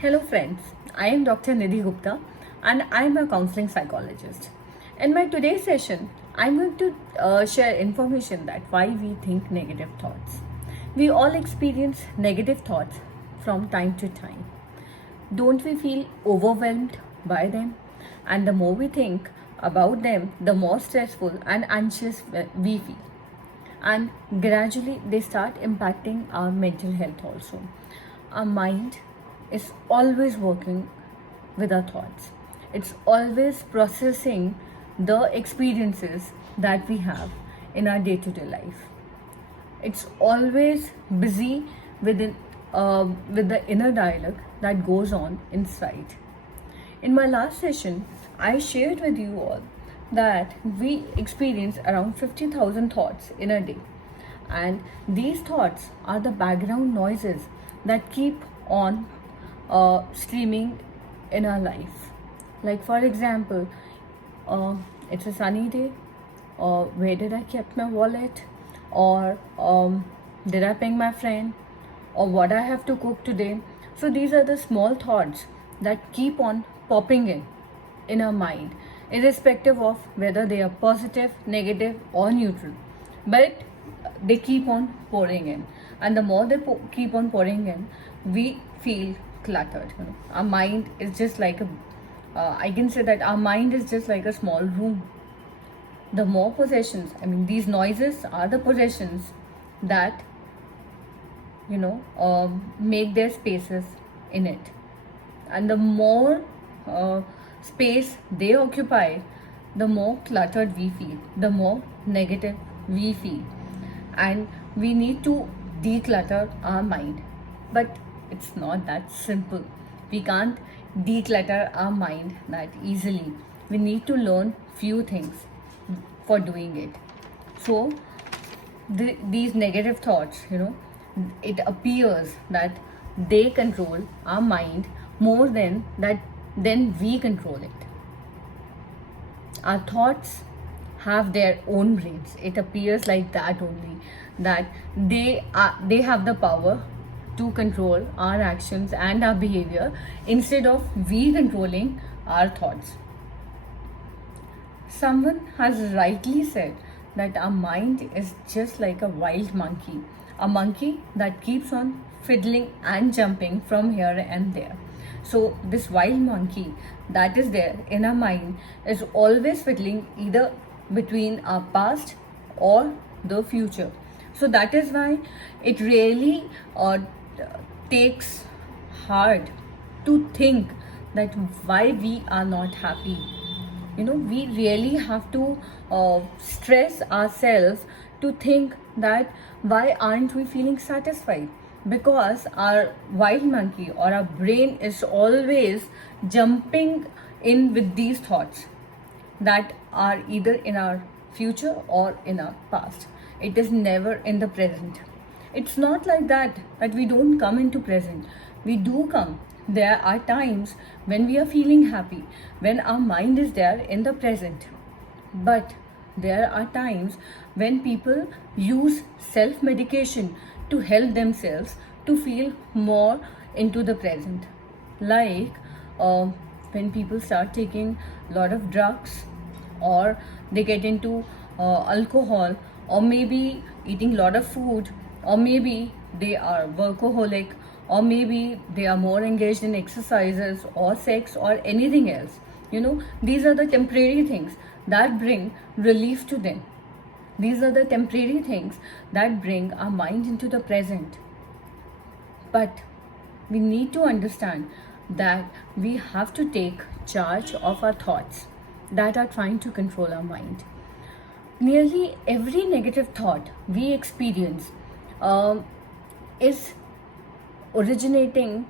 Hello, friends. I am Dr. Nidhi Gupta and I am a counseling psychologist. In my today's session, I'm going to share information that why we think negative thoughts. We all experience negative thoughts from time to time. Don't we feel overwhelmed by them? And the more we think about them, the more stressful and anxious we feel. And gradually, they start impacting our mental health also. Our mind is always working with our thoughts, it's always processing the experiences that we have in our day-to-day life. It's always busy with the inner dialogue that goes on inside. In my last session, I shared with you all that we experience around 50,000 thoughts in a day, and these thoughts are the background noises that keep on streaming in our life. Like, for example, it's a sunny day, or where did I keep my wallet, or did I ping my friend, or what I have to cook today. So these are the small thoughts that keep on popping in our mind, irrespective of whether they are positive, negative, or neutral. But they keep on pouring in, and the more they keep on pouring in, we feel cluttered. Our mind is just like I can say that our mind is just like a small room. The more possessions, these noises are the possessions that make their spaces in it, and the more space they occupy, the more cluttered we feel, the more negative we feel, and we need to declutter our mind. But it's not that simple. We can't declutter our mind that easily. We need to learn few things for doing it. So these negative thoughts, it appears that they control our mind more than we control it. Our thoughts have their own brains. It appears like that only, that they have the power to control our actions and our behavior instead of we controlling our thoughts. Someone has rightly said that our mind is just like a wild monkey, a monkey that keeps on fiddling and jumping from here and there. So this wild monkey that is there in our mind is always fiddling either between our past or the future. So that is why it really takes hard to think that why we are not happy. We really have to stress ourselves to think that why aren't we feeling satisfied, because our wild monkey or our brain is always jumping in with these thoughts that are either in our future or in our past. It is never in the present. It's not like that we don't come into present. We do come. There are times when we are feeling happy, when our mind is there in the present. But there are times when people use self-medication to help themselves to feel more into the present. Like when people start taking a lot of drugs, or they get into alcohol, or maybe eating a lot of food, or maybe they are workaholic, or maybe they are more engaged in exercises or sex or anything else. These are the temporary things that bring relief to them. These are the temporary things that bring our mind into the present. But we need to understand that we have to take charge of our thoughts that are trying to control our mind. Nearly every negative thought we experience is originating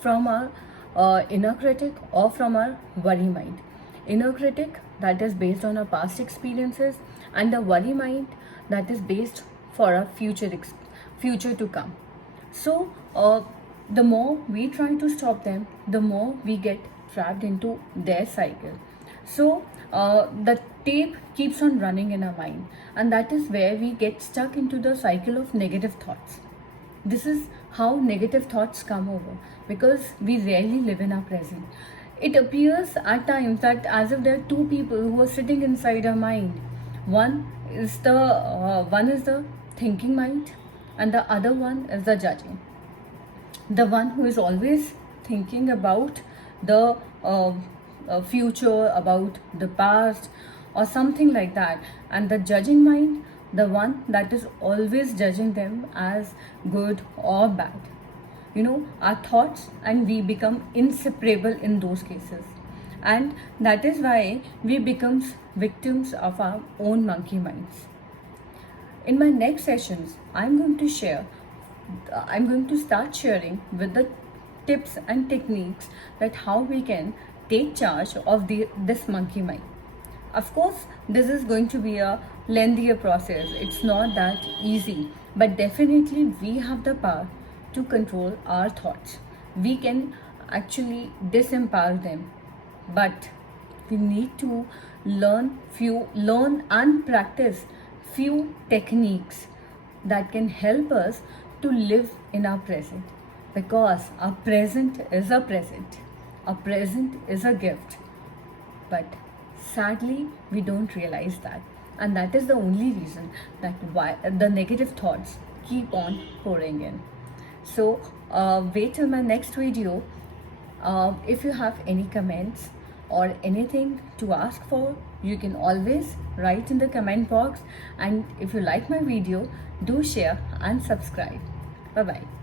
from our inner critic or from our worry mind. Inner critic, that is based on our past experiences, and the worry mind, that is based for our future to come. So the more we try to stop them, the more we get trapped into their cycle. So the tape keeps on running in our mind, and that is where we get stuck into the cycle of negative thoughts. This is how negative thoughts come over, because we rarely live in our present. It appears at times that as if there are two people who are sitting inside our mind. One is the thinking mind, and the other one is the judging. The one who is always thinking about the future, about the past, or something like that, and the judging mind, the one that is always judging them as good or bad. Our thoughts and we become inseparable in those cases, and that is why we become victims of our own monkey minds. In my next sessions, I'm going to start sharing with the tips and techniques that how we can take charge of this monkey mind. Of course, this is going to be a lengthier process. It's not that easy, but definitely we have the power to control our thoughts. We can actually disempower them, but we need to learn and practice few techniques that can help us to live in our present, because our present is a present. Our present is a gift, but sadly we don't realize that, and that is the only reason that why the negative thoughts keep on pouring in. So wait till my next video. If you have any comments or anything to ask for, you can always write in the comment box, and if you like my video, do share and subscribe. Bye bye.